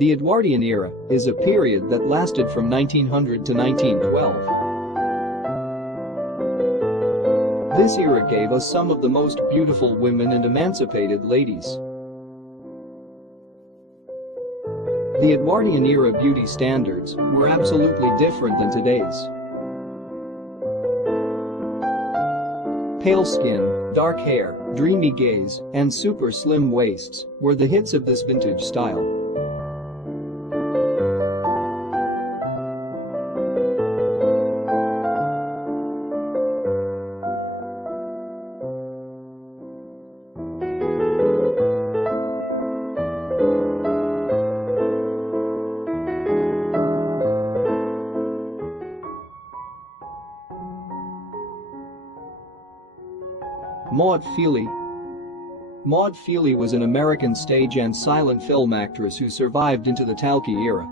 The Edwardian era is a period that lasted from 1900 to 1912. This era gave us some of the most beautiful women and emancipated ladies. The Edwardian era beauty standards were absolutely different than today's. Pale skin, dark hair, dreamy gaze, and super slim waists were the hits of this vintage style. Maude Fealy. Maude Fealy was an American stage and silent film actress who survived into the talkie era.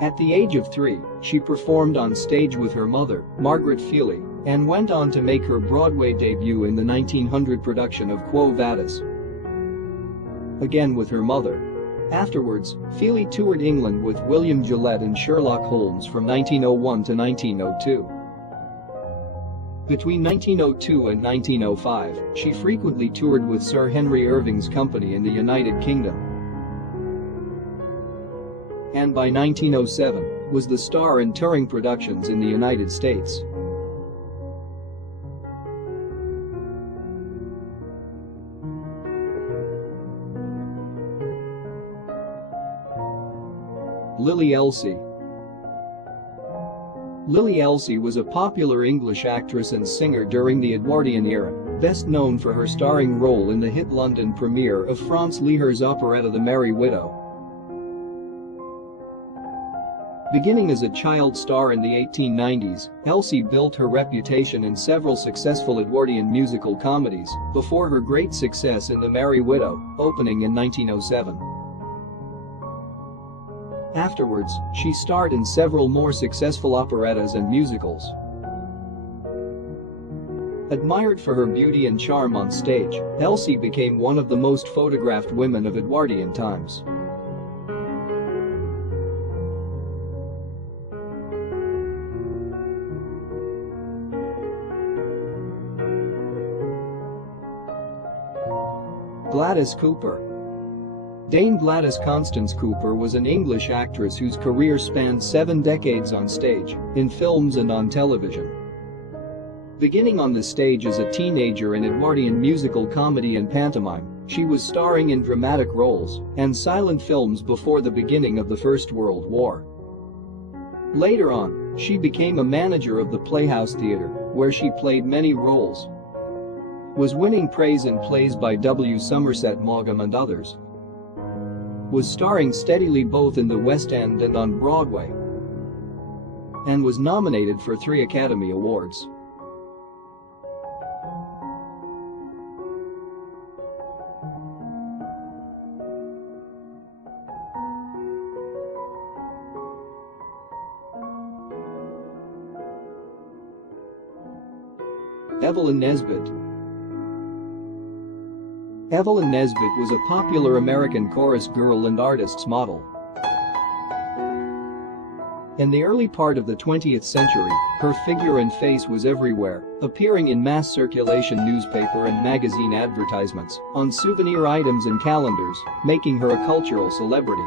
At the age of 3, she performed on stage with her mother, Margaret Fealy, and went on to make her Broadway debut in the 1900 production of Quo Vadis, again with her mother. Afterwards, Fealy toured England with William Gillette and Sherlock Holmes from 1901 to 1902. Between 1902 and 1905, she frequently toured with Sir Henry Irving's company in the United Kingdom. And by 1907, was the star in touring productions in the United States. Lily Elsie. Lily Elsie was a popular English actress and singer during the Edwardian era, best known for her starring role in the hit London premiere of Franz Leher's operetta The Merry Widow. Beginning as a child star in the 1890s, Elsie built her reputation in several successful Edwardian musical comedies before her great success in The Merry Widow, opening in 1907. Afterwards, she starred in several more successful operettas and musicals. Admired for her beauty and charm on stage, Elsie became one of the most photographed women of Edwardian times. Gladys Cooper. Dame Gladys Constance Cooper was an English actress whose career spanned 7 decades on stage, in films and on television. Beginning on the stage as a teenager in Edwardian musical comedy and pantomime, she was starring in dramatic roles and silent films before the beginning of the First World War. Later on, she became a manager of the Playhouse Theatre, where she played many roles, was winning praise in plays by W. Somerset Maugham and others, was starring steadily both in the West End and on Broadway, and was nominated for 3 Academy Awards. Evelyn Nesbit. Evelyn Nesbit was a popular American chorus girl and artist's model. In the early part of the 20th century, her figure and face was everywhere, appearing in mass circulation newspaper and magazine advertisements, on souvenir items and calendars, making her a cultural celebrity.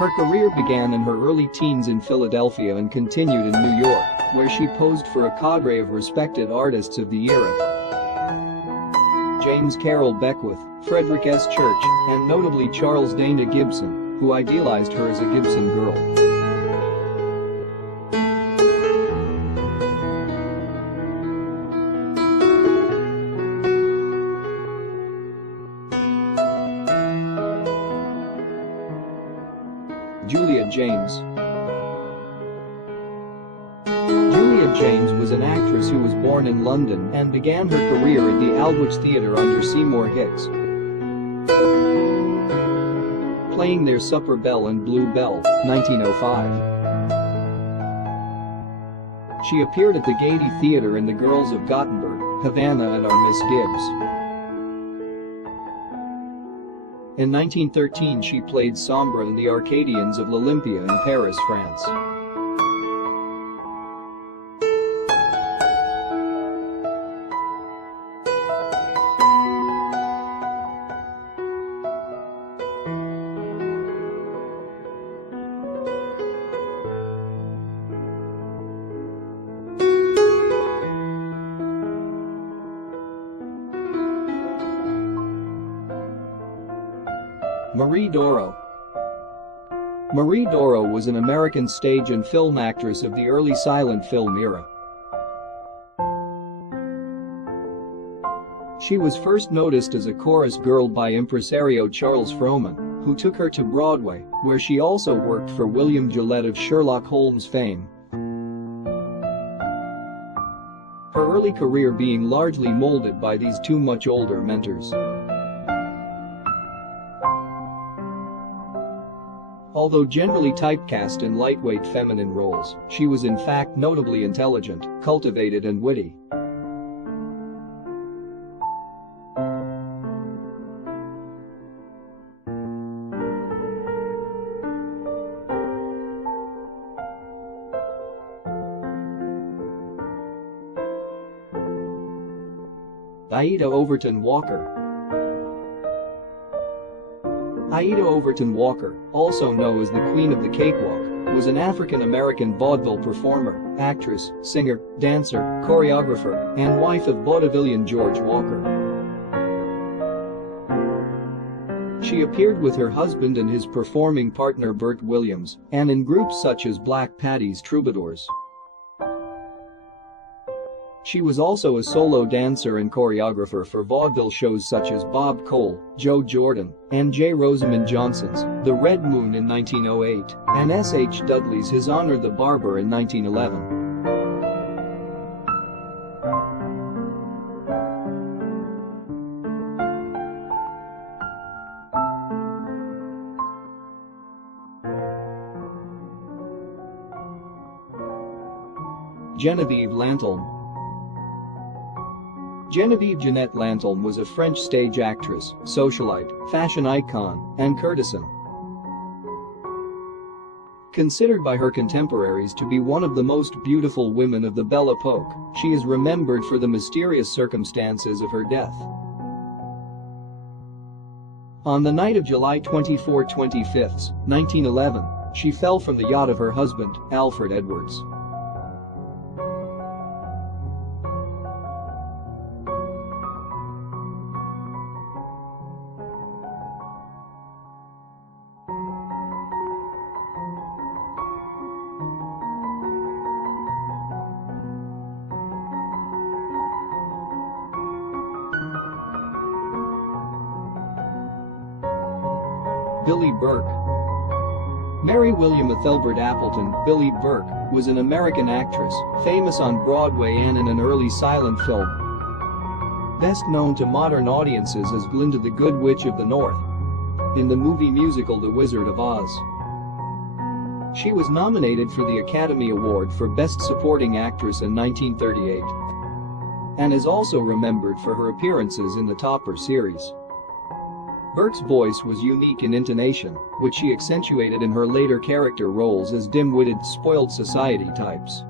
Her career began in her early teens in Philadelphia and continued in New York, where she posed for a cadre of respected artists of the era: James Carroll Beckwith, Frederick S. Church, and notably Charles Dana Gibson, who idealized her as a Gibson girl. Julia James. Julia James was an actress who was born in London and began her career at the Aldwych Theatre under Seymour Hicks, playing their Supper Belle and Blue Belle, 1905. She appeared at the Gaiety Theatre in The Girls of Gothenburg, Havana and Our Miss Gibbs. In 1913 she played Sombra in the Arcadians of l'Olympia in Paris, France. Marie Doro. Marie Doro was an American stage and film actress of the early silent film era. She was first noticed as a chorus girl by impresario Charles Frohman, who took her to Broadway, where she also worked for William Gillette of Sherlock Holmes fame. Her early career being largely molded by these two much older mentors. Although generally typecast in lightweight feminine roles, she was in fact notably intelligent, cultivated and witty. Aida Overton Walker. Aida Overton Walker, also known as the Queen of the Cakewalk, was an African-American vaudeville performer, actress, singer, dancer, choreographer, and wife of vaudevillian George Walker. She appeared with her husband and his performing partner Bert Williams, and in groups such as Black Patty's Troubadours. She was also a solo dancer and choreographer for vaudeville shows such as Bob Cole, Joe Jordan, and J. Rosamond Johnson's The Red Moon in 1908, and S. H. Dudley's His Honor the Barber in 1911. Genevieve Lantelme. Genevieve Jeanette Lantelme was a French stage actress, socialite, fashion icon, and courtesan. Considered by her contemporaries to be one of the most beautiful women of the Belle Epoque, she is remembered for the mysterious circumstances of her death. On the night of July 25, 1911, she fell from the yacht of her husband, Alfred Edwards. Billie Burke. Mary William Ethelbert Appleton, Billie Burke, was an American actress, famous on Broadway and in an early silent film. Best known to modern audiences as Glinda the Good Witch of the North in the movie musical The Wizard of Oz. She was nominated for the Academy Award for Best Supporting Actress in 1938 and is also remembered for her appearances in the Topper series. Burke's voice was unique in intonation, which she accentuated in her later character roles as dim-witted, spoiled society types.